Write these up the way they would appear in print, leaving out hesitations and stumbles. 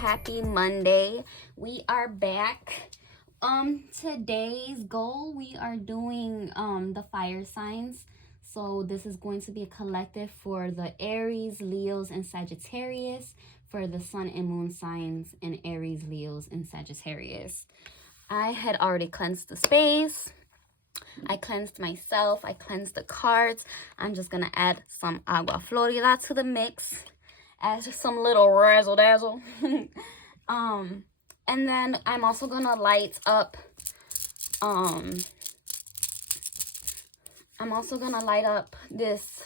happy Monday. We are back. Today's goal, we are doing the fire signs. So this is going to be a collective for the Aries, Leos, and Sagittarius, for the sun and moon signs in Aries, Leos, and Sagittarius. I had already cleansed the space. I cleansed myself. I cleansed the cards. I'm just going to add some agua florida to the mix. Add just some little razzle dazzle. And then I'm also going to light up. I'm also going to light up this.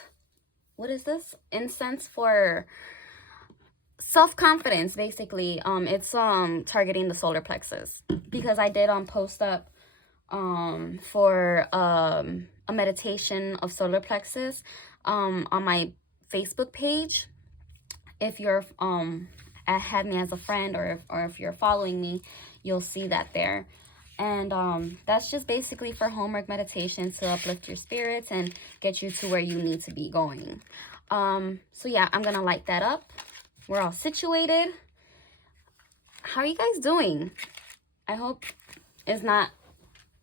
What is this? Incense for self-confidence, basically. It's targeting the solar plexus, because I did post up for a meditation of solar plexus on my Facebook page. If you're have me as a friend, or if you're following me, you'll see that there. And that's just basically for homework meditation to uplift your spirits and get you to where you need to be going. So yeah, I'm gonna light that up. We're all situated. How are you guys doing? I hope it's not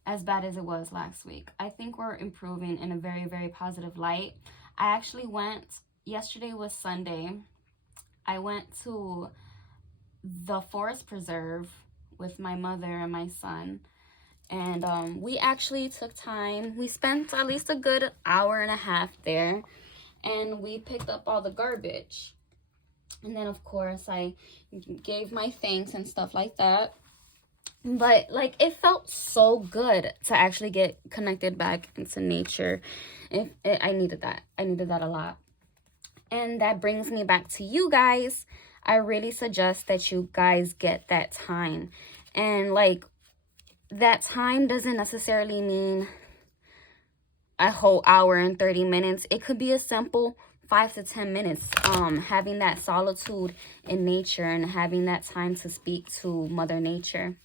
as bad as it was last week. I think we're improving in a very, very positive light. I actually went, yesterday was Sunday, I went to the forest preserve with my mother and my son. And we actually took time. We spent at least a good hour and a half there. And we picked up all the garbage. And then, of course, I gave my thanks and stuff like that. But, like, it felt so good to actually get connected back into nature. I needed that. I needed that a lot. And that brings me back to you guys. I really suggest that you guys get that time. And, like, that time doesn't necessarily mean a whole hour and 30 minutes. It could be a simple 5 to 10 minutes. Having that solitude in nature and having that time to speak to Mother Nature.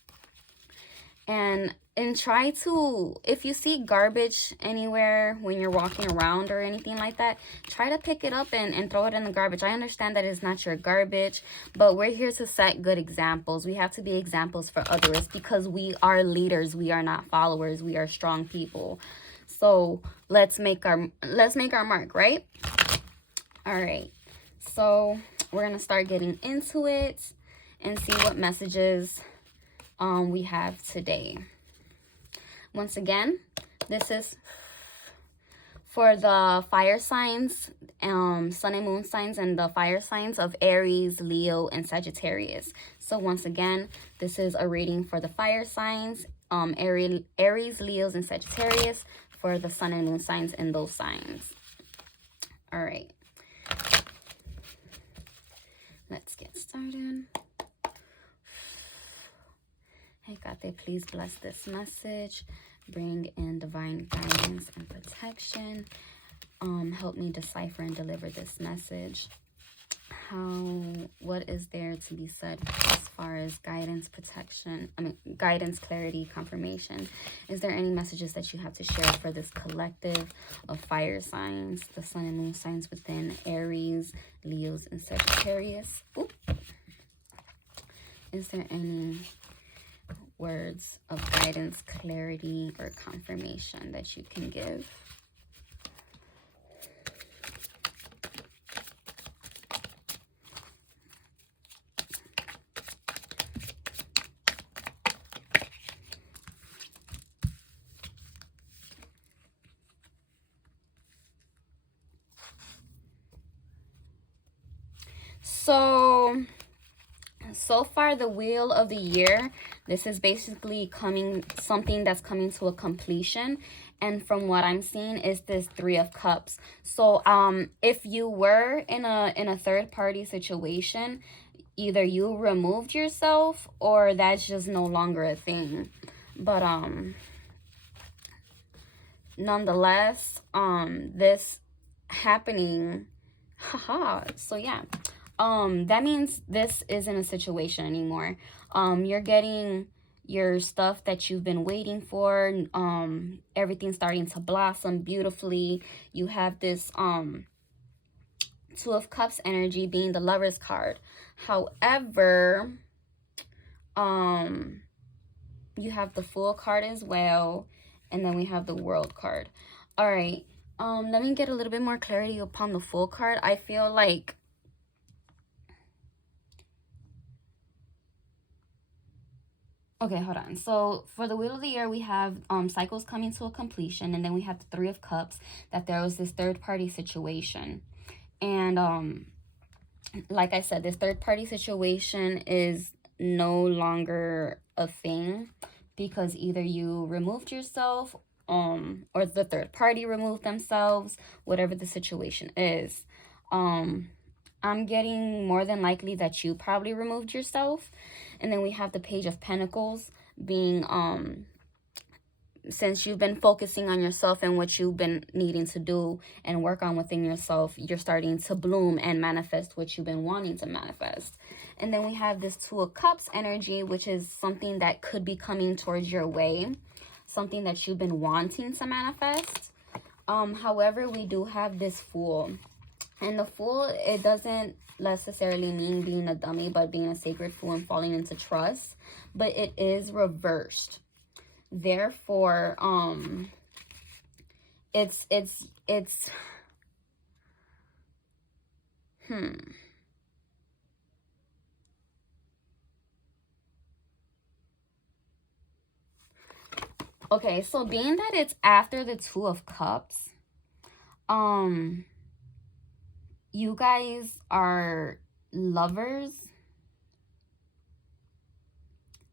And try to, if you see garbage anywhere when you're walking around or anything like that, try to pick it up and throw it in the garbage. I understand that it's not your garbage, but we're here to set good examples. We have to be examples for others, because we are leaders. We are not followers. We are strong people. So let's make our mark, right? All right. So we're going to start getting into it and see what messages we have today. Once again, this is for the fire signs, sun and moon signs, and the fire signs of Aries, Leo, and Sagittarius. So once again, this is a reading for the fire signs, Aries, Leos, and Sagittarius, for the sun and moon signs and those signs. All right. Let's get started. Hey God, please bless this message. Bring in divine guidance and protection. Help me decipher and deliver this message. What is there to be said as far as guidance, protection, guidance, clarity, confirmation? Is there any messages that you have to share for this collective of fire signs, the sun and moon signs within Aries, Leos, and Sagittarius? Ooh. Is there any words of guidance, clarity, or confirmation that you can give? So far, the wheel of the year, this is basically something that's coming to a completion. And from what I'm seeing is this 3 of Cups. So if you were in a third party situation, either you removed yourself or that's just no longer a thing. But nonetheless, this happening, so yeah. That means this isn't a situation anymore. You're getting your stuff that you've been waiting for. Everything's starting to blossom beautifully. You have this Two of Cups energy being the Lover's card. However, you have the Fool card as well, and then we have the World card. All right, let me get a little bit more clarity upon the Fool card. I feel like okay, hold on. So for the Wheel of the Year, we have cycles coming to a completion, and then we have the Three of Cups, that there was this third-party situation. And like I said, this third-party situation is no longer a thing, because either you removed yourself or the third party removed themselves, whatever the situation is. I'm getting more than likely that you probably removed yourself. And then we have the Page of Pentacles being since you've been focusing on yourself and what you've been needing to do and work on within yourself, you're starting to bloom and manifest what you've been wanting to manifest. And then we have this Two of Cups energy, which is something that could be coming towards your way, something that you've been wanting to manifest. However, we do have this Fool. And the Fool, it doesn't necessarily mean being a dummy, but being a sacred fool and falling into trust. But it is reversed. Therefore, it's okay, so being that it's after the Two of Cups, you guys are lovers.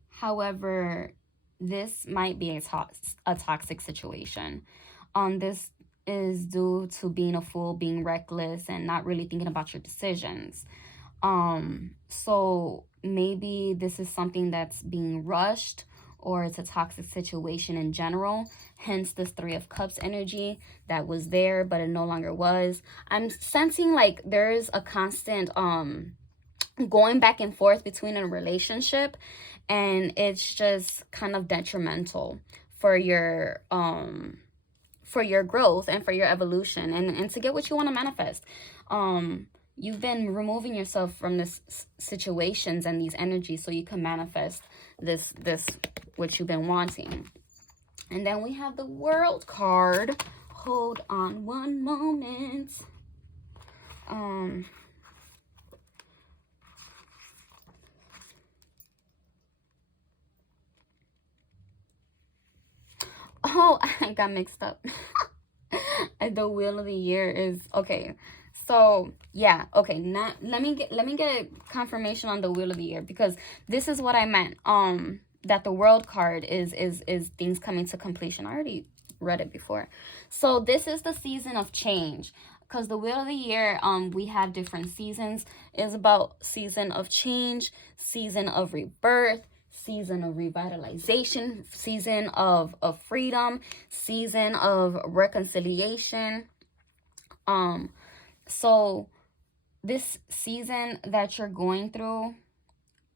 However, this might be a toxic situation. This is due to being a fool, being reckless, and not really thinking about your decisions. So maybe this is something that's being rushed, or it's a toxic situation in general. Hence this Three of Cups energy that was there, but it no longer was. I'm sensing like there's a constant going back and forth between a relationship, and it's just kind of detrimental for your growth and for your evolution and to get what you want to manifest. You've been removing yourself from this situations and these energies so you can manifest this what you've been wanting. And then we have the World card. Hold on one moment. Oh, I got mixed up. The Wheel of the Year is okay. So yeah, okay. Now let me get confirmation on the Wheel of the Year, because this is what I meant. That the World card is things coming to completion. I already read it before. So this is the season of change, because the Wheel of the Year, we have different seasons. It's about season of change, season of rebirth, season of revitalization, season of freedom, season of reconciliation. So this season that you're going through,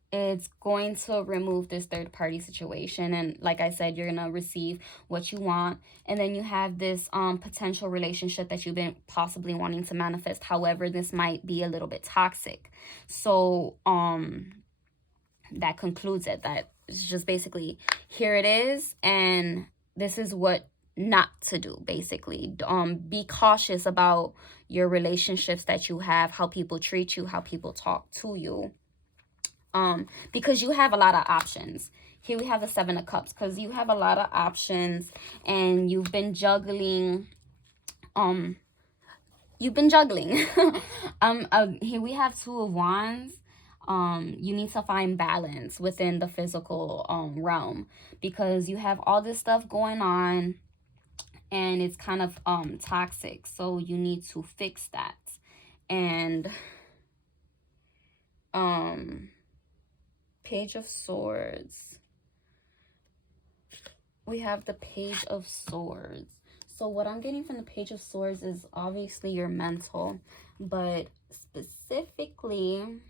it's going to remove this third party situation, and like I said, you're gonna receive what you want. And then you have this potential relationship that you've been possibly wanting to manifest. However, this might be a little bit toxic. So that concludes it. That is just basically, here it is, and this is what not to do. Basically, be cautious about your relationships that you have, how people treat you, how people talk to you, because you have a lot of options. Here we have the Seven of Cups, because you have a lot of options and you've been juggling. Here we have Two of Wands. You need to find balance within the physical realm, because you have all this stuff going on and it's kind of toxic. So you need to fix that. And Page of Swords. We have the Page of Swords. So what I'm getting from the Page of Swords is obviously your mental, but specifically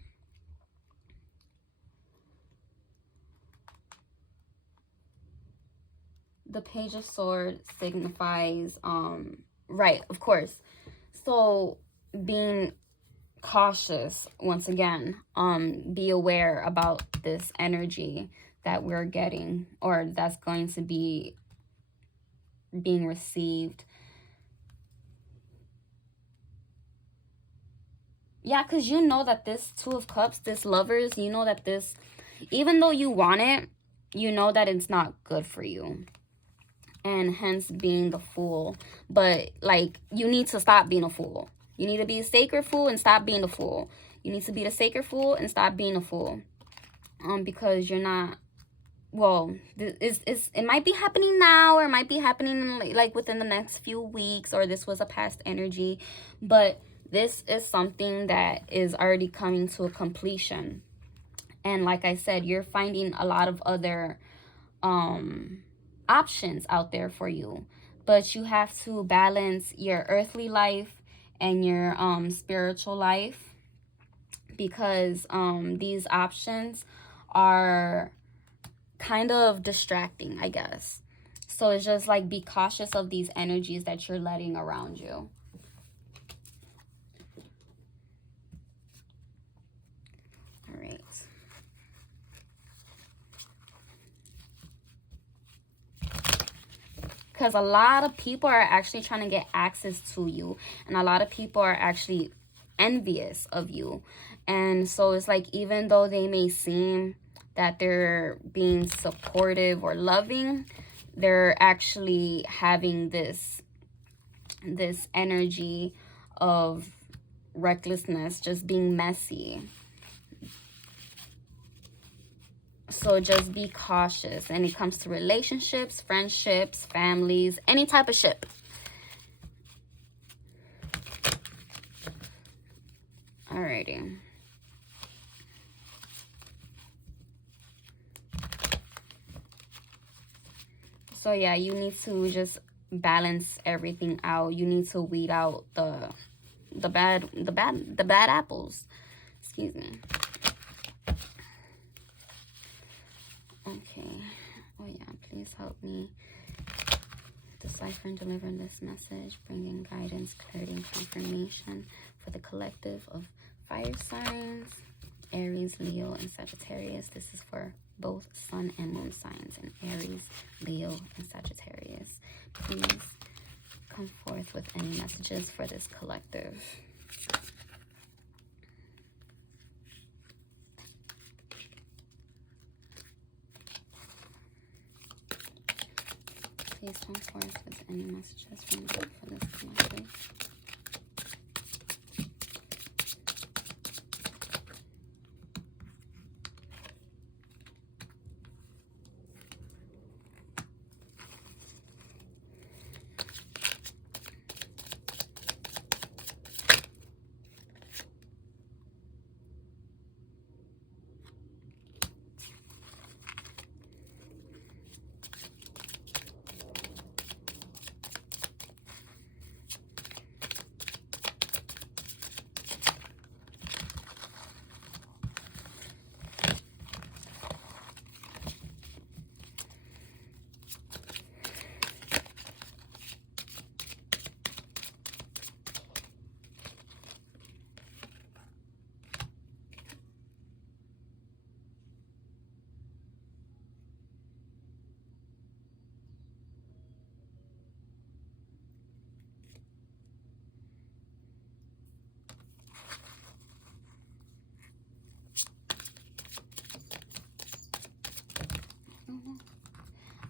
the Page of Swords signifies right, of course. So being cautious once again. Be aware about this energy that we're getting, or that's going to be being received. Yeah, because you know that this Two of Cups, this Lovers, you know that this, even though you want it, you know that it's not good for you. And hence being the Fool. But, like, you need to stop being a fool. You need to be a sacred fool and stop being a fool. You need to be the sacred fool and stop being a fool. Because you're not, well, it might be happening now, or it might be happening like within the next few weeks, or this was a past energy. But this is something that is already coming to a completion. And like I said, you're finding a lot of other options out there for you. But you have to balance your earthly life and your spiritual life, because these options are kind of distracting, I guess. So it's just like, be cautious of these energies that you're letting around you. All right. Because a lot of people are actually trying to get access to you, and a lot of people are actually envious of you. And so it's like, even though they may seem that they're being supportive or loving, they're actually having this energy of recklessness, just being messy. So just be cautious. And it comes to relationships, friendships, families, any type of ship. Alrighty. So yeah, you need to just balance everything out. You need to weed out the bad apples. Excuse me. Okay. Oh yeah, please help me decipher and deliver this message, bringing guidance, clarity, and confirmation for the collective of fire signs, Aries, Leo, and Sagittarius. This is for both sun and moon signs in Aries, Leo, and Sagittarius. Please come forth with any messages for this collective. Please come forth with any messages from you for this collective.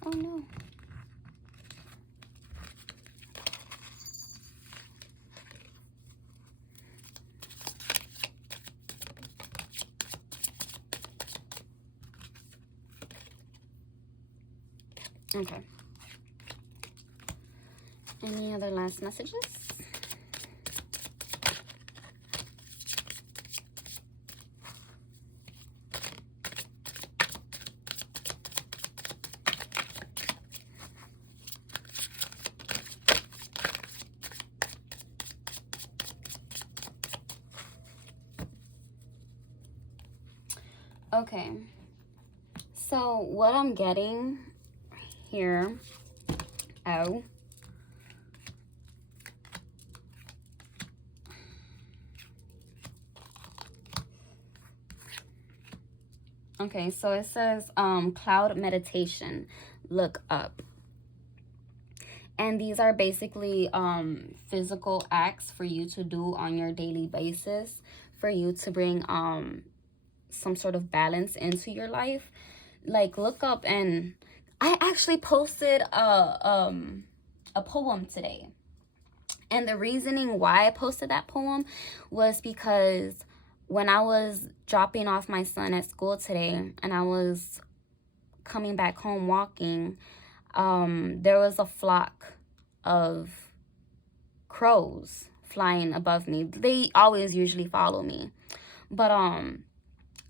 Oh no. Okay. Any other last messages? Okay, so what I'm getting here, Okay, so it says cloud meditation, look up. And these are basically physical acts for you to do on your daily basis, for you to bring some sort of balance into your life. Like, look up. And I actually posted a poem today. And the reasoning why I posted that poem was because when I was dropping off my son at school today and I was coming back home walking, there was a flock of crows flying above me. They always usually follow me. But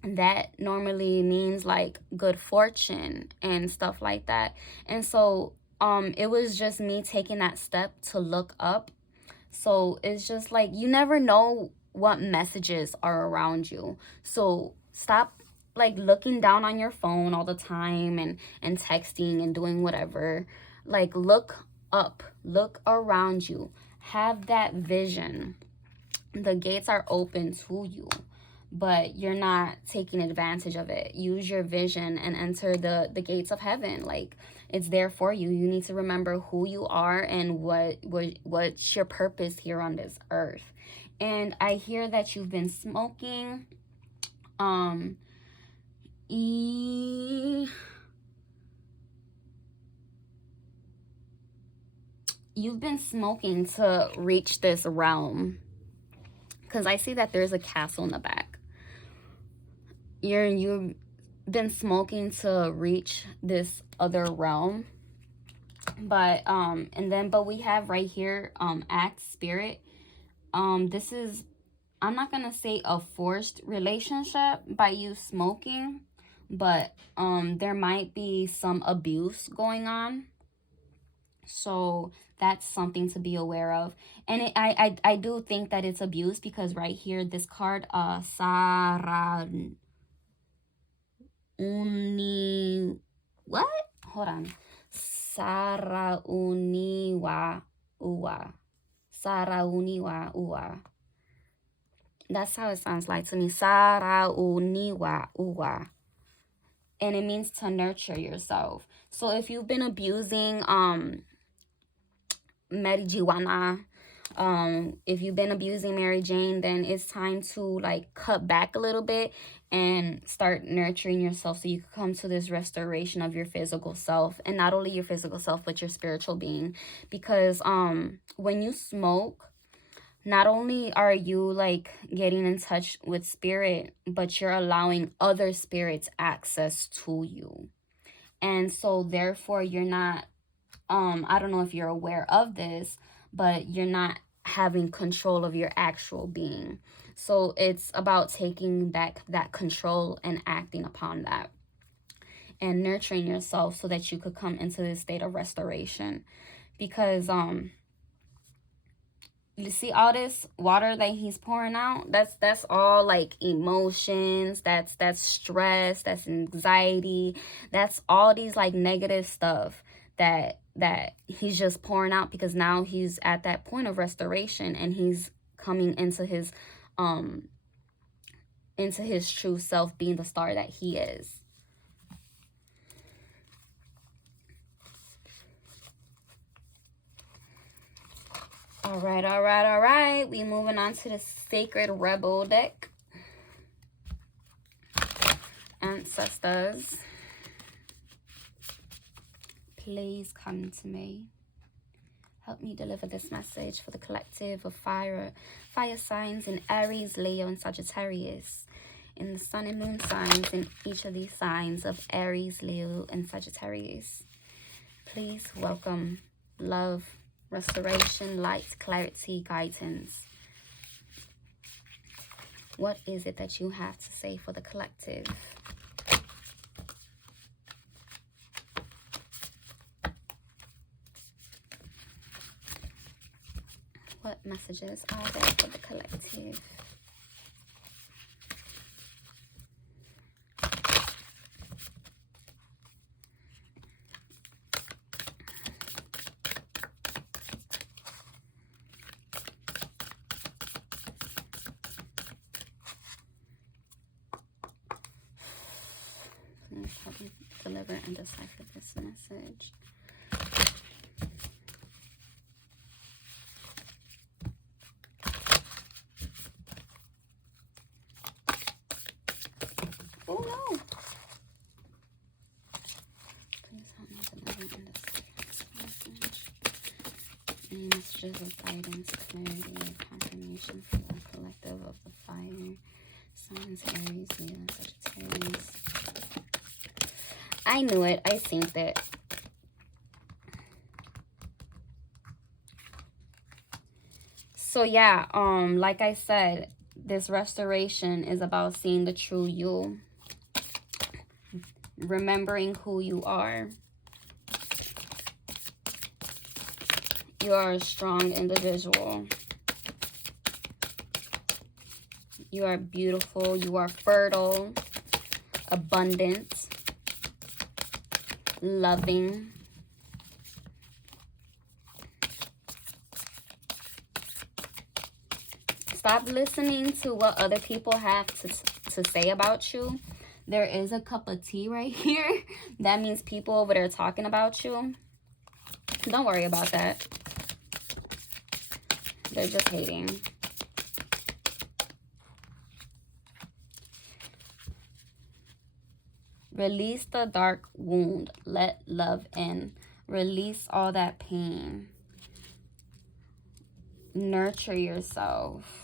that normally means like good fortune and stuff like that. And so it was just me taking that step to look up. So it's just like you never know what messages are around you. So stop like looking down on your phone all the time and texting and doing whatever. Like, look up, look around you, have that vision. The gates are open to you, but you're not taking advantage of it. Use your vision and enter the gates of heaven. Like, it's there for you. You need to remember who you are and what's your purpose here on this earth. And I hear that you've been smoking. You've been smoking to reach this realm, because I see that there's a castle in the back. You've been smoking to reach this other realm. But but we have right here act spirit. This is, I'm not gonna say a forced relationship by you smoking, but there might be some abuse going on. So that's something to be aware of. And I do think that it's abuse, because right here, this card, Sara Uni, what? Hold on. Sara Uniwa Uwa. Sara Uniwa Uwa. That's how it sounds like to me. Sara Uniwa Uwa. And it means to nurture yourself. So if you've been abusing marijuana, if you've been abusing Mary Jane, then it's time to like cut back a little bit and start nurturing yourself, so you can come to this restoration of your physical self, and not only your physical self but your spiritual being. Because when you smoke, not only are you like getting in touch with spirit, but you're allowing other spirits access to you. And so therefore you're not I don't know if you're aware of this, but you're not having control of your actual being. So it's about taking back that control and acting upon that and nurturing yourself, so that you could come into this state of restoration. Because you see all this water that he's pouring out, that's all like emotions, that's stress, that's anxiety, that's all these like negative stuff that he's just pouring out, because now he's at that point of restoration and he's coming into his true self, being the star that he is. All right. We moving on to the Sacred Rebel deck. Ancestors, please come to me. Help me deliver this message for the collective of fire signs in Aries, Leo, and Sagittarius. In the sun and moon signs in each of these signs of Aries, Leo, and Sagittarius. Please welcome love, restoration, light, clarity, guidance. What is it that you have to say for the collective? What messages are there for the collective? How to deliver and decipher this message. Oh no! Please help me deliver and decipher this message. Any messages of guidance, clarity, and confirmation for the collective of the fire. Signs, Aries, Leo, Sagittarius. I knew it. I synced it. So yeah, like I said, this restoration is about seeing the true you. Remembering who you are. You are a strong individual. You are beautiful. You are fertile, abundant, loving. Stop listening to what other people have to say about you. There is a cup of tea right here. That means people over there talking about you. Don't worry about that. They're just hating. Release the dark wound. Let love in. Release all that pain. Nurture yourself.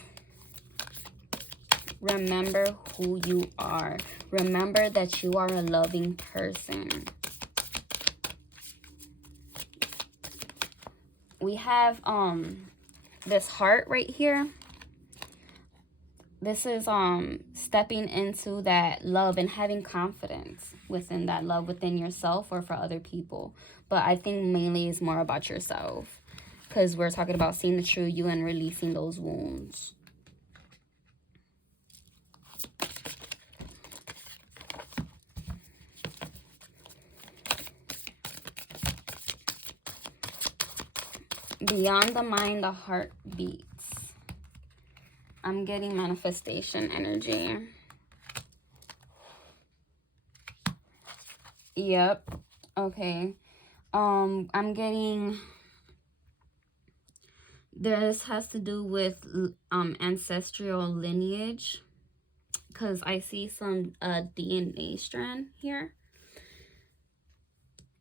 Remember who you are. Remember that you are a loving person. We have this heart right here. This is stepping into that love and having confidence within that love within yourself or for other people. But I think mainly it's more about yourself, because we're talking about seeing the true you and releasing those wounds. Beyond the mind, the heart beats. I'm getting manifestation energy. Yep. Okay. I'm getting, this has to do with ancestral lineage, because I see some DNA strand here.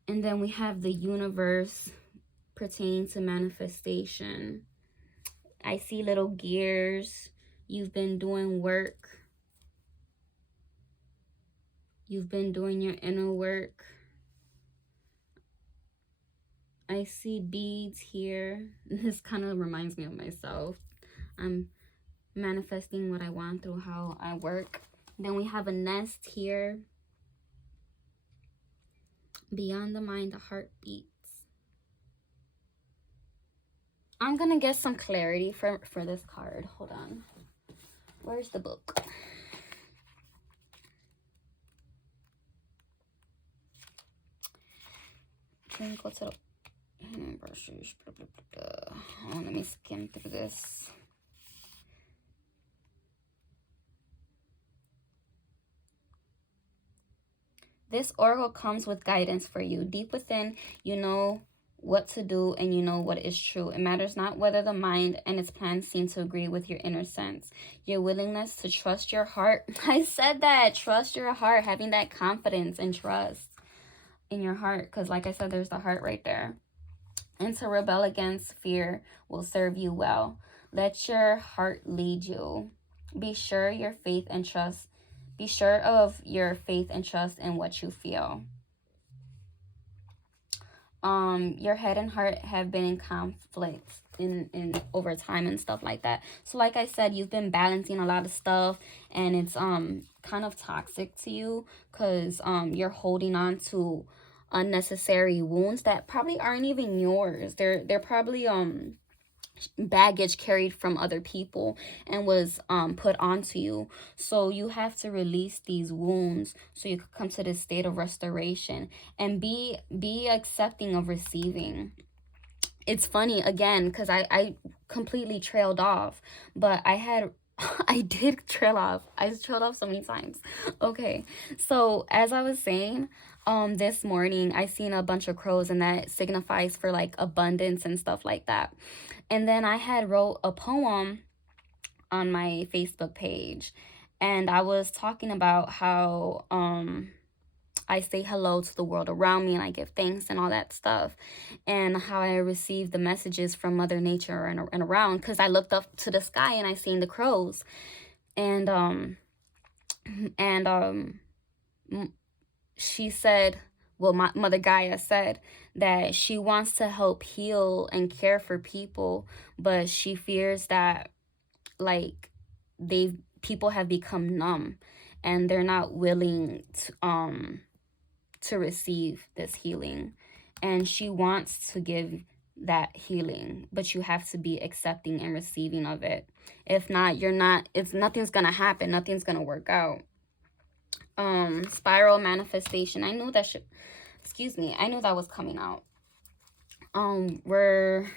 And then we have the universe pertaining to manifestation. I see little gears. You've been doing work. You've been doing your inner work. I see beads here. This kind of reminds me of myself. I'm manifesting what I want through how I work. Then we have a nest here. Beyond the mind, the heart beats. I'm gonna get some clarity for this card. Hold on. Where's the book? Can go to the brushes. Blah, blah, blah, blah. Oh, let me skim through this. This oracle comes with guidance for you. Deep within, you know what to do and you know what is true. It matters not whether the mind and its plans seem to agree with your inner sense. Your willingness to trust your heart. I said that. Trust your heart. Having that confidence and trust in your heart. Because like I said, there's the heart right there. And to rebel against fear will serve you well. Let your heart lead you. Be sure of your faith and trust in what you feel. Your head and heart have been in conflict in over time and stuff like that. So like I said, you've been balancing a lot of stuff, and it's kind of toxic to you, because you're holding on to unnecessary wounds that probably aren't even yours. They're probably baggage carried from other people and was put onto you. So you have to release these wounds so you could come to this state of restoration and be accepting of receiving. It's funny again, because I completely trailed off, but I had I did trail off. I trailed off so many times. Okay. So as I was saying, this morning I seen a bunch of crows, and that signifies for like abundance and stuff like that. And then I had wrote a poem on my Facebook page, and I was talking about how I say hello to the world around me and I give thanks and all that stuff, and how I receive the messages from Mother Nature and around, because I looked up to the sky and I seen the crows, and and she said, well, my Mother Gaia said that she wants to help heal and care for people, but she fears that like people have become numb and they're not willing to receive this healing, and she wants to give that healing, but you have to be accepting and receiving of it. If not, nothing's gonna happen, nothing's gonna work out. Spiral manifestation, I knew that should, excuse me, I knew that was coming out. We're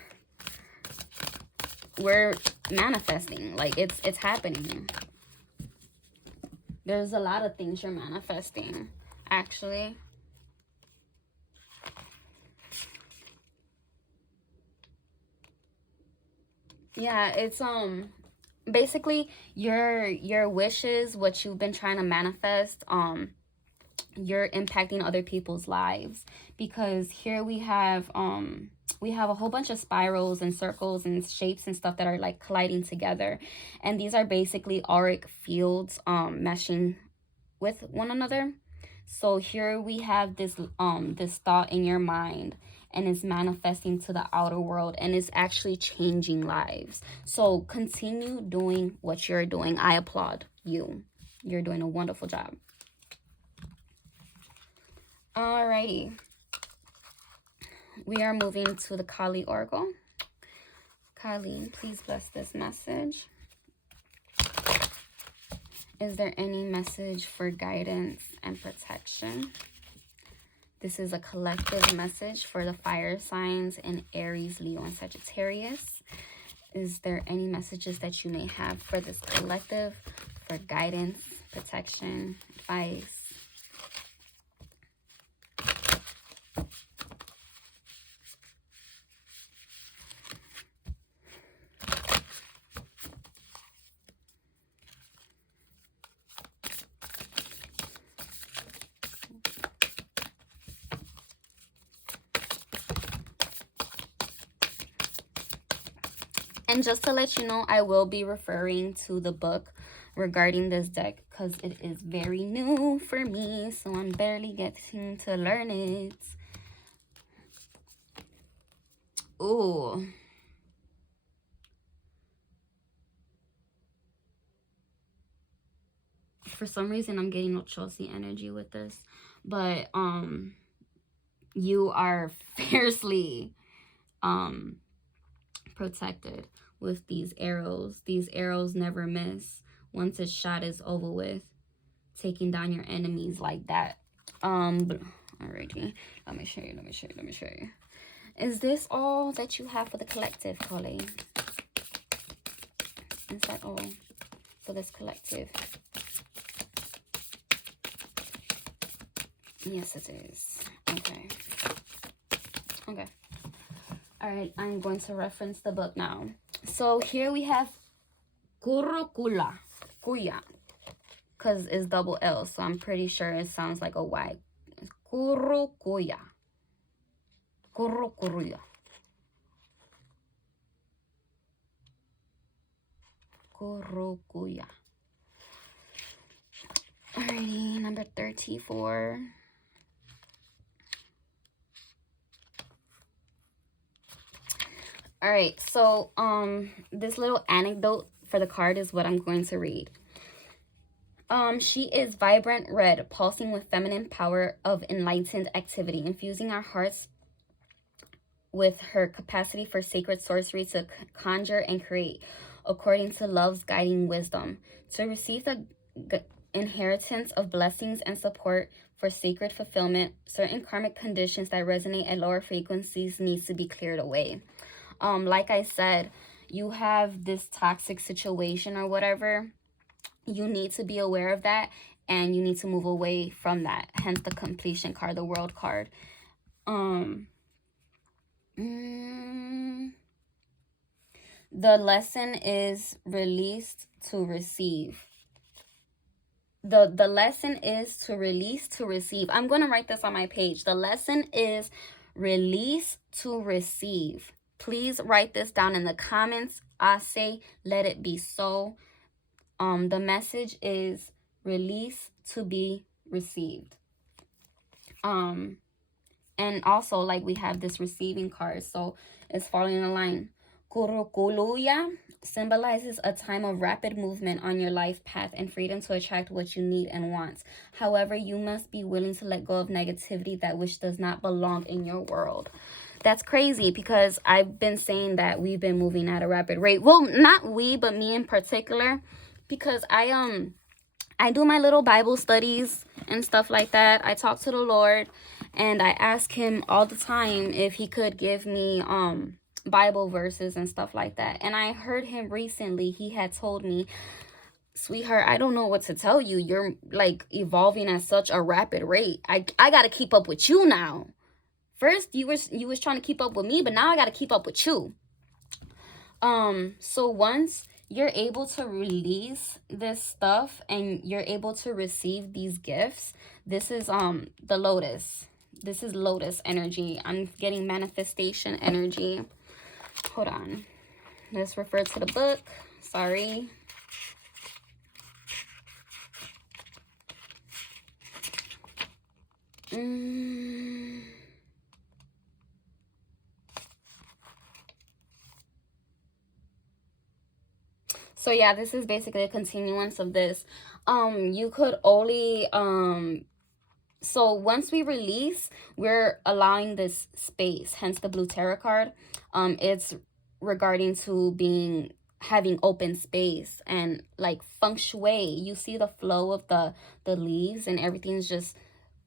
manifesting, like it's happening. There's a lot of things you're manifesting, actually. Yeah, it's basically your wishes, what you've been trying to manifest, you're impacting other people's lives, because here we have a whole bunch of spirals and circles and shapes and stuff that are like colliding together, and these are basically auric fields meshing with one another. So here we have this thought in your mind, and it's manifesting to the outer world, and it's actually changing lives. So continue doing what you're doing. I applaud you. You're doing a wonderful job. Alrighty. We are moving to the Kali Oracle. Kali, please bless this message. Is there any message for guidance and protection? This is a collective message for the fire signs in Aries, Leo, and Sagittarius. Is there any messages that you may have for this collective for guidance, protection, advice? And just to let you know, I will be referring to the book regarding this deck because it is very new for me, so I'm barely getting to learn it. Ooh. For some reason, I'm getting Chelsea energy with this, but you are fiercely protected with these arrows. These arrows never miss. Once a shot is over with, taking down your enemies like that. Alrighty, let me show you. Is this all that you have for the collective, Kali? Is that all for this collective? Yes, it is. Okay. All right, I'm going to reference the book now. So here we have Kuya, because it's double L, so I'm pretty sure it sounds like a Y. Kuya. Alrighty, number 34. All right, so this little anecdote for the card is what I'm going to read. She is vibrant red, pulsing with feminine power of enlightened activity, infusing our hearts with her capacity for sacred sorcery to conjure and create, according to love's guiding wisdom. To receive the inheritance of blessings and support for sacred fulfillment, certain karmic conditions that resonate at lower frequencies needs to be cleared away. Like I said, you have this toxic situation or whatever, you need to be aware of that, and you need to move away from that. Hence the completion card, the world card. The lesson is released to receive. The lesson is to release to receive. I'm going to write this on my page. The lesson is release to receive. Please write this down in the comments. I say, let it be so. The message is release to be received. And also, like, we have this receiving card, so it's following the line. Kurukuluya symbolizes a time of rapid movement on your life path and freedom to attract what you need and want. However, you must be willing to let go of negativity, that which does not belong in your world. That's crazy, because I've been saying that we've been moving at a rapid rate. Well, not we, but me in particular, because I do my little Bible studies and stuff like that. I talk to the Lord, and I ask him all the time if he could give me Bible verses and stuff like that. And I heard him recently. He had told me, sweetheart, I don't know what to tell you. You're like evolving at such a rapid rate. I got to keep up with you now. First, you was trying to keep up with me, but now I got to keep up with you. So once you're able to release this stuff and you're able to receive these gifts, this is the lotus. This is lotus energy. I'm getting manifestation energy. Hold on. Let's refer to the book. Sorry. So yeah, this is basically a continuance of this. You could only so once we release, we're allowing this space, hence the blue tarot card. It's regarding to having open space and like feng shui. You see the flow of the leaves and everything's just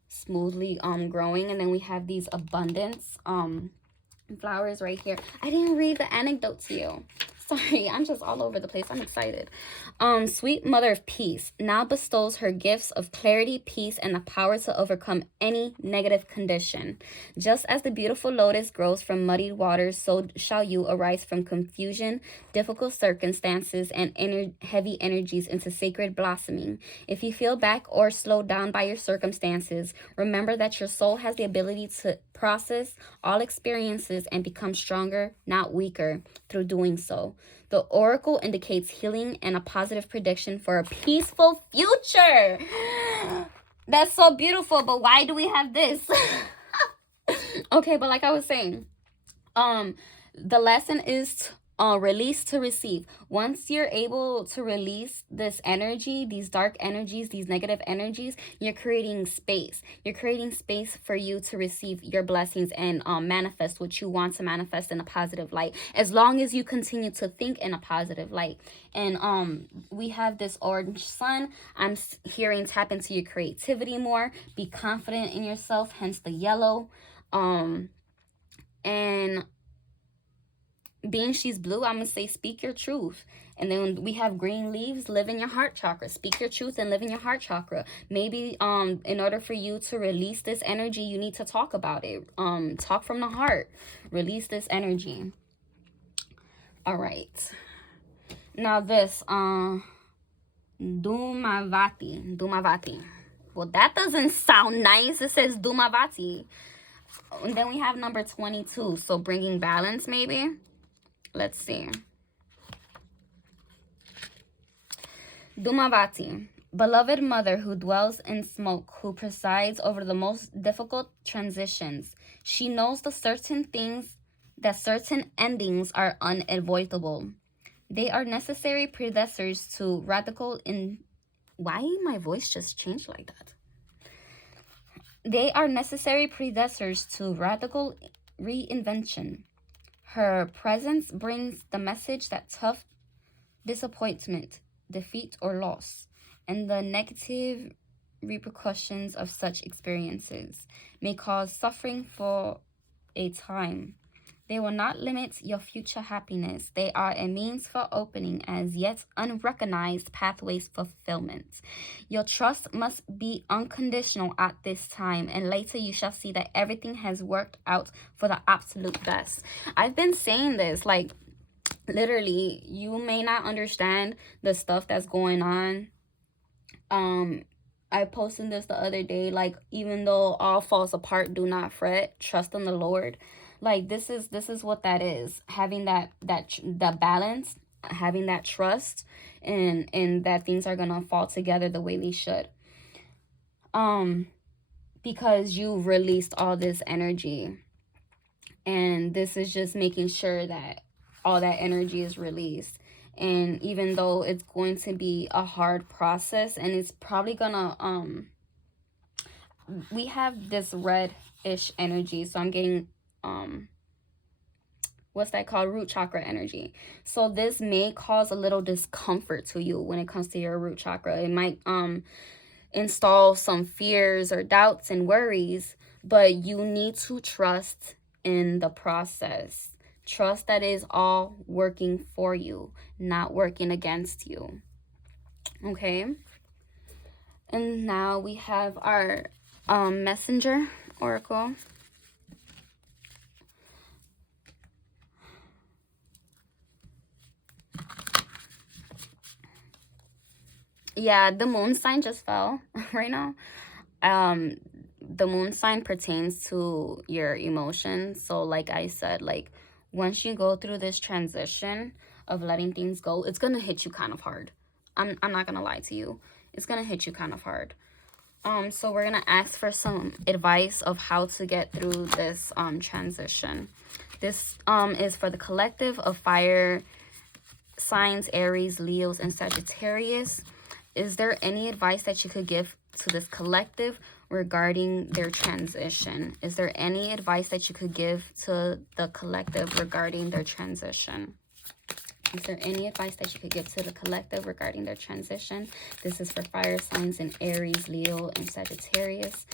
smoothly growing, and then we have these abundance flowers right here. I didn't read the anecdote to you. Sorry, I'm just all over the place. I'm excited. Sweet Mother of Peace now bestows her gifts of clarity, peace, and the power to overcome any negative condition. Just as the beautiful lotus grows from muddied waters, so shall you arise from confusion, difficult circumstances, and heavy energies into sacred blossoming. If you feel back or slowed down by your circumstances, remember that your soul has the ability to process all experiences and become stronger, not weaker, through doing so. The oracle indicates healing and a positive prediction for a peaceful future. That's so beautiful, but why do we have this? Okay, but like I was saying, the lesson is release to receive. Once you're able to release this energy, these dark energies, these negative energies, you're creating space. You're creating space for you to receive your blessings and manifest what you want to manifest in a positive light, as long as you continue to think in a positive light. And we have this orange sun. I'm hearing tap into your creativity more, be confident in yourself, hence the yellow. And being she's blue, I'm gonna say speak your truth. And then we have green leaves, live in your heart chakra. Speak your truth and live in your heart chakra. Maybe in order for you to release this energy, you need to talk about it. Talk from the heart. Release this energy. All right. Now this Dumavati. Well, that doesn't sound nice. It says Dumavati. And then we have number 22. So bringing balance, maybe. Let's see. Dumavati, beloved mother who dwells in smoke, who presides over the most difficult transitions. She knows that certain endings are unavoidable. They are necessary predecessors to Why my voice just changed like that? They are necessary predecessors to radical reinvention. Her presence brings the message that tough disappointment, defeat, or loss, and the negative repercussions of such experiences may cause suffering for a time, They will not limit your future happiness. They are a means for opening as yet unrecognized pathways for fulfillment. Your trust must be unconditional at this time, and later you shall see that everything has worked out for the absolute best. I've been saying this, like, literally, you may not understand the stuff that's going on. I posted this the other day, like, even though all falls apart, do not fret, trust in the Lord. Like, this is what that is, having that balance, having that trust, and that things are gonna fall together the way they should, because you released all this energy, and this is just making sure that all that energy is released. And even though it's going to be a hard process, and it's probably gonna we have this red-ish energy, so I'm getting what's that called, root chakra energy. So this may cause a little discomfort to you when it comes to your root chakra. It might install some fears or doubts and worries, but you need to trust in the process. Trust that is all working for you, not working against you. Okay, and now we have our messenger oracle. Yeah, the moon sign just fell right now. The moon sign pertains to your emotions. So like I said, like, once you go through this transition of letting things go, it's gonna hit you kind of hard. I'm not gonna lie to you. It's gonna hit you kind of hard. So we're gonna ask for some advice of how to get through this transition. This is for the collective of fire signs, Aries, Leos, and Sagittarius. Is there any advice that you could give to this collective regarding their transition? Is there any advice that you could give to the collective regarding their transition? Is there any advice that you could give to the collective regarding their transition? This is for fire signs in Aries, Leo, and Sagittarius.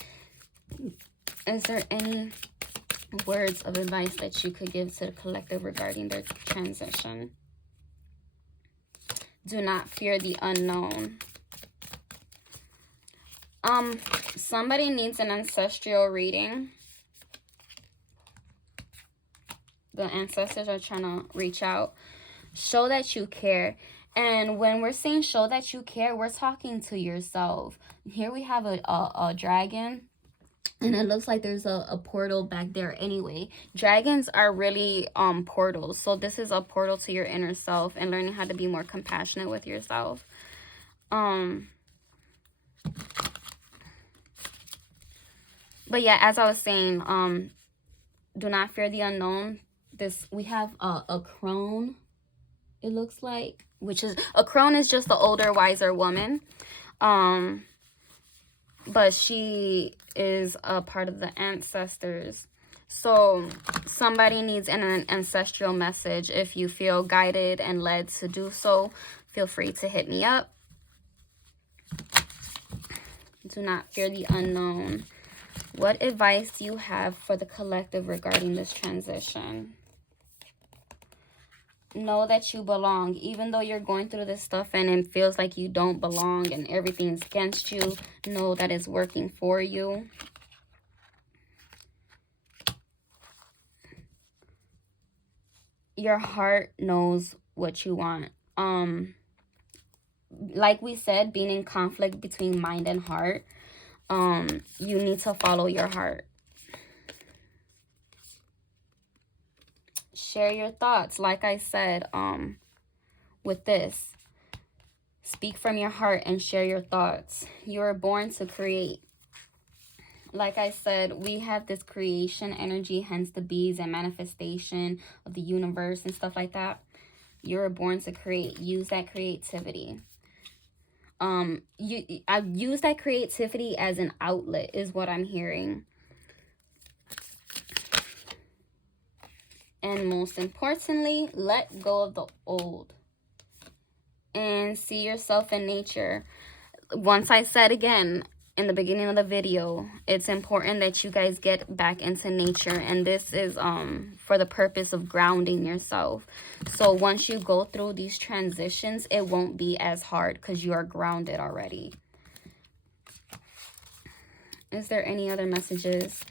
Is there any words of advice that you could give to the collective regarding their transition? Do not fear the unknown. Somebody needs an ancestral reading. The ancestors are trying to reach out. Show that you care. And when we're saying show that you care, we're talking to yourself. Here we have a dragon. And it looks like there's a portal back there anyway. Dragons are really portals. So this is a portal to your inner self and learning how to be more compassionate with yourself. But yeah, as I was saying, do not fear the unknown. We have a crone, it looks like, which is, a crone is just the older, wiser woman. But she is a part of the ancestors. So somebody needs an ancestral message. If you feel guided and led to do so, feel free to hit me up. Do not fear the unknown. What advice do you have for the collective regarding this transition? Know that you belong. Even though you're going through this stuff and it feels like you don't belong and everything's against you, know that it's working for you. Your heart knows what you want. Like we said, being in conflict between mind and heart, you need to follow your heart. Share your thoughts. Like I said, with this, speak from your heart and share your thoughts. You are born to create. Like I said, we have this creation energy, hence the bees and manifestation of the universe and stuff like that. You're born to create. Use that creativity. I use that creativity as an outlet is what I'm hearing. And most importantly, let go of the old and see yourself in nature. Once I said again, in the beginning of the video, it's important that you guys get back into nature, and this is for the purpose of grounding yourself. So once you go through these transitions, it won't be as hard because you are grounded already. Is there any other messages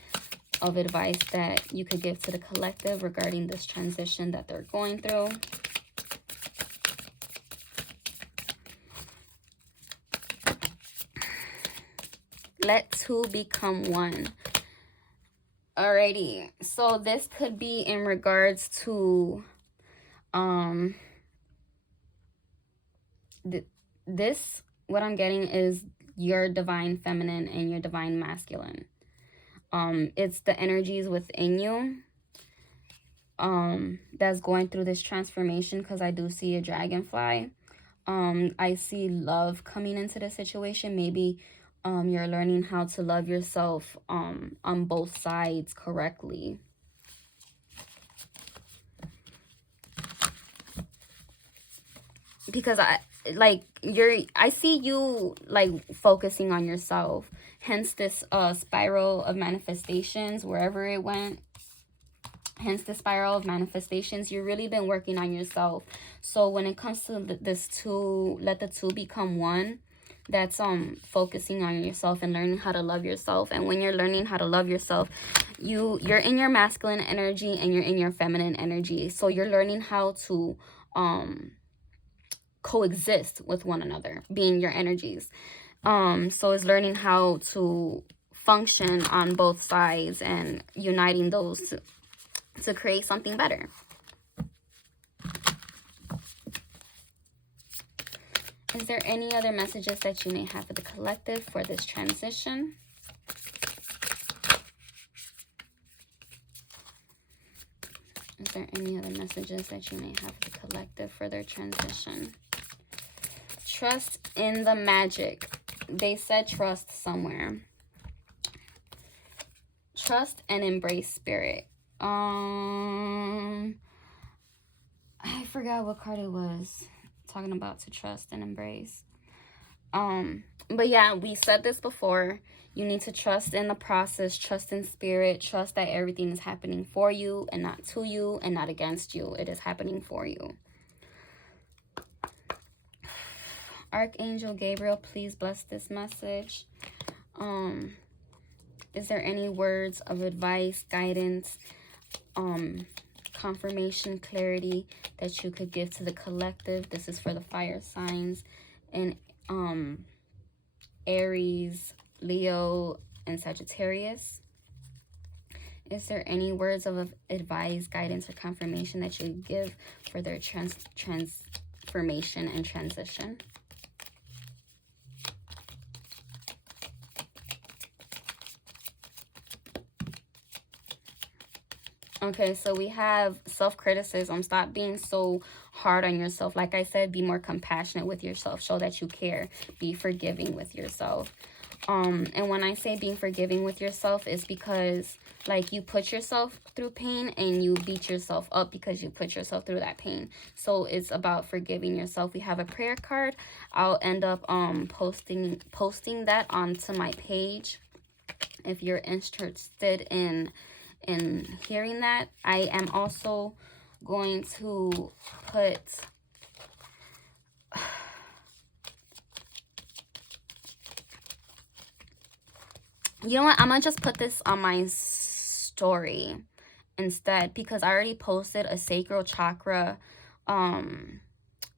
of advice that you could give to the collective regarding this transition that they're going through? Let two become one. Alrighty, so this could be in regards to this, what I'm getting is your divine feminine and your divine masculine. It's the energies within you that's going through this transformation, because I do see a dragonfly. I see love coming into the situation. Maybe you're learning how to love yourself on both sides correctly. Because I see you like focusing on yourself. Hence this spiral of manifestations, wherever it went. Hence the spiral of manifestations. You've really been working on yourself. So when it comes to this two, let the two become one. That's focusing on yourself and learning how to love yourself. And when you're learning how to love yourself, you're in your masculine energy and you're in your feminine energy. So you're learning how to coexist with one another, being your energies. So it's learning how to function on both sides and uniting those to create something better. Is there any other messages that you may have for the collective for this transition? Is there any other messages that you may have for the collective for their transition? Trust in the magic. They said trust somewhere. Trust and embrace spirit. I forgot what card it was. Talking about to trust and embrace. But yeah, we said this before. You need to trust in the process, trust in spirit, trust that everything is happening for you and not to you and not against you. It is happening for you. Archangel Gabriel, please bless this message. Is there any words of advice, guidance, confirmation, clarity that you could give to the collective? This is for the fire signs and Aries, Leo, and Sagittarius. Is there any words of advice, guidance, or confirmation that you give for their transformation and transition? Okay, so we have self-criticism. Stop being so hard on yourself. Like I said, be more compassionate with yourself. Show that you care. Be forgiving with yourself. And when I say being forgiving with yourself, it's because like you put yourself through pain and you beat yourself up because you put yourself through that pain. So it's about forgiving yourself. We have a prayer card. I'll end up posting that onto my page if you're interested in hearing that. I am also going to put you know what, I'm gonna just put this on my story instead, because I already posted a sacral chakra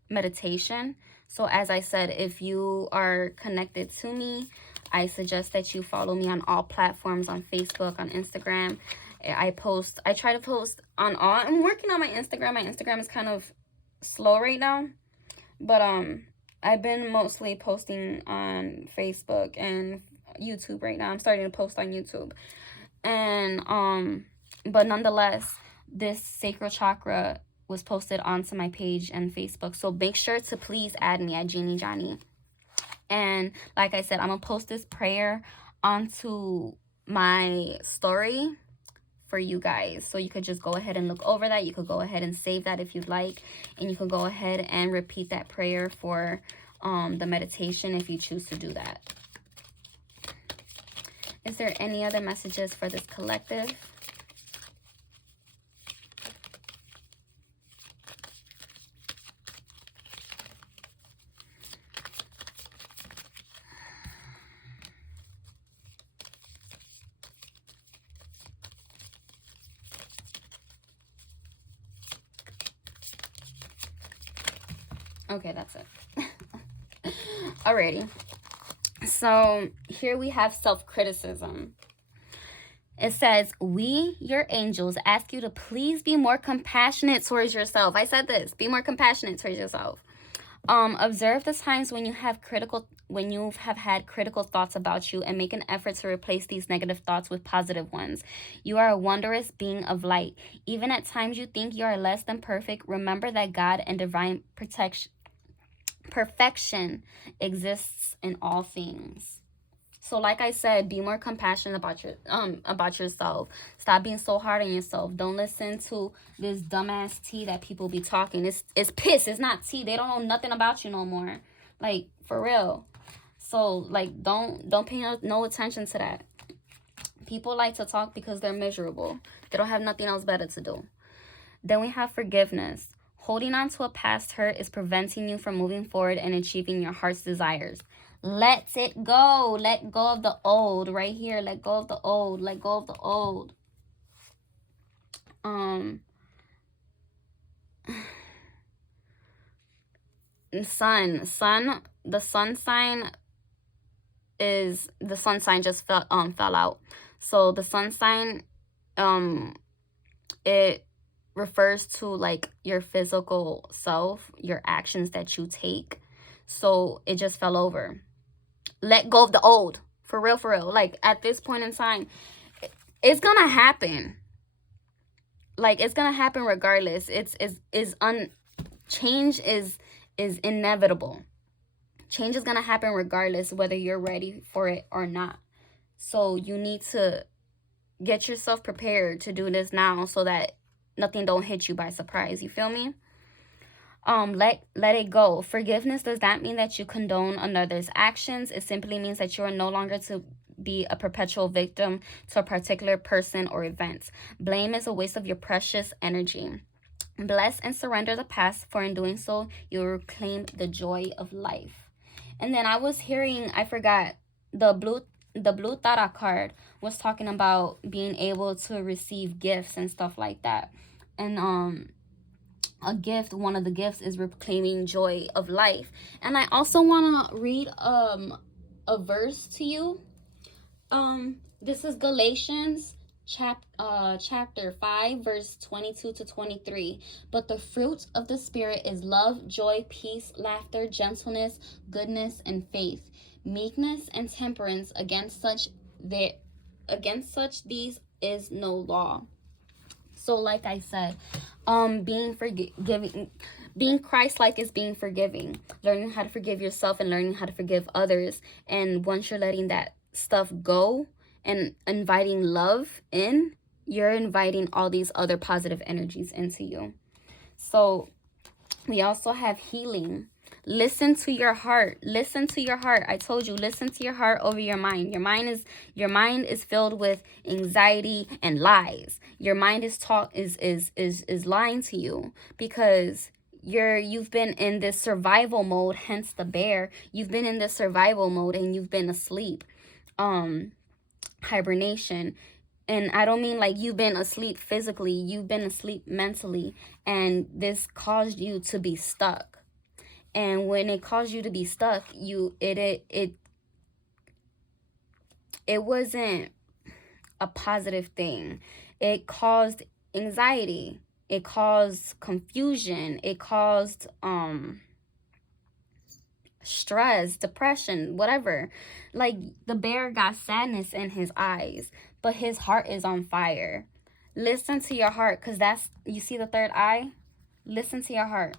meditation. So as I said, if you are connected to me, I suggest that you follow me on all platforms, on Facebook, on Instagram. I try to post on all. I'm working on my Instagram. My Instagram is kind of slow right now, but I've been mostly posting on Facebook and YouTube right now. I'm starting to post on YouTube. And but nonetheless, this sacral chakra was posted onto my page and Facebook. So make sure to please add me at Genie Jahnie. And like I said, I'm gonna post this prayer onto my story for you guys, so you could just go ahead and look over that. You could go ahead and save that if you'd like, and you could go ahead and repeat that prayer for the meditation if you choose to do that. Is there any other messages for this collective? Okay, that's it. Alrighty. So here we have self-criticism. It says, we, your angels, ask you to please be more compassionate towards yourself. I said this. Be more compassionate towards yourself. Observe the times when you have had critical thoughts about you and make an effort to replace these negative thoughts with positive ones. You are a wondrous being of light. Even at times you think you are less than perfect, remember that God and divine perfection exists in all things. So like I said, be more compassionate about yourself. Stop being so hard on yourself. Don't listen to this dumbass tea that people be talking. It's piss. It's not tea. They don't know nothing about you no more. Like, for real. So like, don't pay no attention to that. People like to talk because they're miserable. They don't have nothing else better to do. Then we have forgiveness. Holding on to a past hurt is preventing you from moving forward and achieving your heart's desires. Let it go. Let go of the old. Right here. Let go of the old. Let go of the old. The sun sign just fell out. So the sun sign, it refers to like your physical self, your actions that you take. So it just fell over. Let go of the old. For real, for real. Like, at this point in time, it's gonna happen. Like, it's gonna happen regardless. Change is inevitable. Change is gonna happen regardless whether you're ready for it or not. So you need to get yourself prepared to do this now so that nothing don't hit you by surprise. You feel me? Let it go. Forgiveness does not mean that you condone another's actions. It simply means that you are no longer to be a perpetual victim to a particular person or event. Blame is a waste of your precious energy. Bless and surrender the past, for in doing so, you will reclaim the joy of life. And then I was hearing, I forgot, the blue tarot card was talking about being able to receive gifts and stuff like that. And one of the gifts is reclaiming joy of life. And I also want to read a verse to you. This is Galatians chapter 5 verse 22 to 23. But the fruit of the Spirit is love, joy, peace, laughter, gentleness, goodness, and faith, meekness, and temperance. Against such these is no law. So like I said, being Christ-like is being forgiving. Learning how to forgive yourself and learning how to forgive others. And once you're letting that stuff go and inviting love in, you're inviting all these other positive energies into you. So we also have healing. Listen to your heart. Listen to your heart. I told you, listen to your heart over your mind. Your mind is filled with anxiety and lies. Your mind is lying to you because you've been in this survival mode, hence the bear. You've been in this survival mode and you've been asleep. Hibernation. And I don't mean like you've been asleep physically, you've been asleep mentally, and this caused you to be stuck. And when it caused you to be stuck, it wasn't a positive thing. It caused anxiety. It caused confusion. It caused stress, depression, whatever. Like, the bear got sadness in his eyes, but his heart is on fire. Listen to your heart, because you see the third eye? Listen to your heart.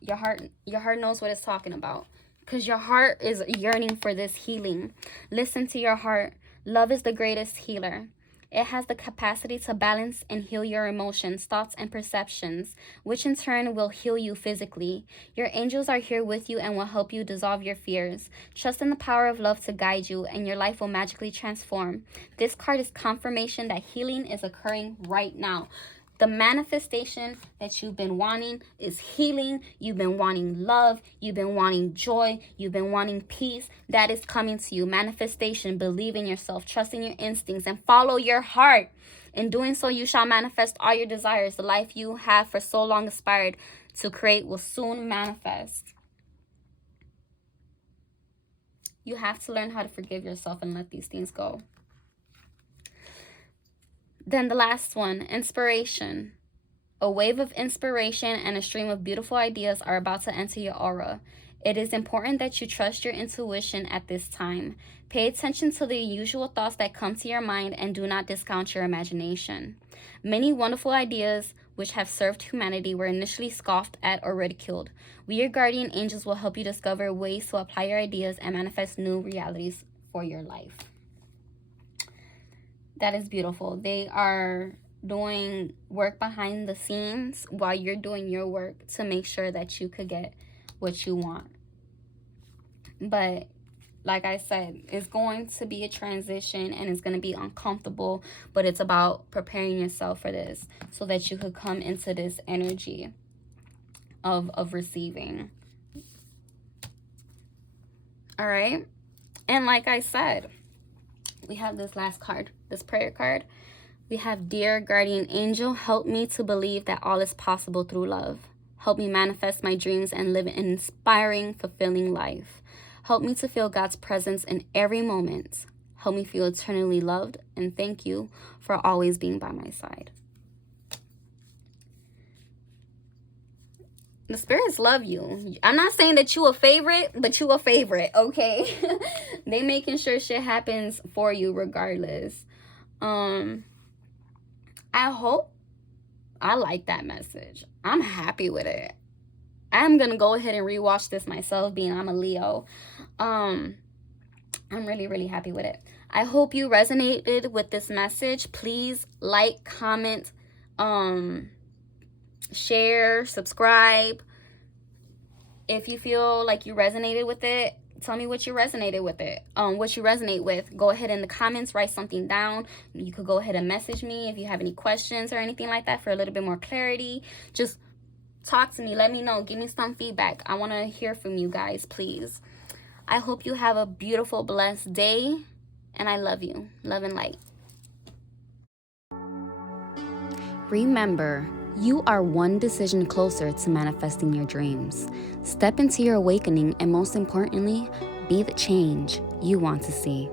Your heart knows what it's talking about, because your heart is yearning for this healing. Listen to your heart. Love is the greatest healer. It has the capacity to balance and heal your emotions, thoughts, and perceptions, which in turn will heal you physically. Your angels are here with you and will help you dissolve your fears. Trust in the power of love to guide you, and your life will magically transform. This card is confirmation that healing is occurring right now. The manifestation that you've been wanting is healing. You've been wanting love. You've been wanting joy. You've been wanting peace. That is coming to you. Manifestation. Believe in yourself. Trust in your instincts and follow your heart. In doing so, you shall manifest all your desires. The life you have for so long aspired to create will soon manifest. You have to learn how to forgive yourself and let these things go. Then the last one, inspiration. A wave of inspiration and a stream of beautiful ideas are about to enter your aura. It is important that you trust your intuition at this time. Pay attention to the usual thoughts that come to your mind and do not discount your imagination. Many wonderful ideas which have served humanity were initially scoffed at or ridiculed. We, your guardian angels, will help you discover ways to apply your ideas and manifest new realities for your life. That is beautiful. They are doing work behind the scenes while you're doing your work to make sure that you could get what you want. But like I said, it's going to be a transition and it's going to be uncomfortable, but it's about preparing yourself for this so that you could come into this energy of receiving. All right. And like I said, we have this last card, this prayer card. We have, dear guardian angel, help me to believe that all is possible through love. Help me manifest my dreams and live an inspiring, fulfilling life. Help me to feel God's presence in every moment. Help me feel eternally loved, and thank you for always being by my side. The spirits love you. I'm not saying that you a favorite, but you a favorite, okay? They making sure shit happens for you regardless. I hope I like that message. I'm happy with it. I'm going to go ahead and rewatch this myself, being I'm a Leo. I'm really, really happy with it. I hope you resonated with this message. Please like, comment, share, subscribe. If you feel like you resonated with it, tell me what you resonated with it. What you resonate with. Go ahead in the comments, write something down. You could go ahead and message me if you have any questions or anything like that for a little bit more clarity. Just talk to me. Let me know. Give me some feedback. I want to hear from you guys, please. I hope you have a beautiful, blessed day. And I love you. Love and light. Remember, you are one decision closer to manifesting your dreams. Step into your awakening and most importantly, be the change you want to see.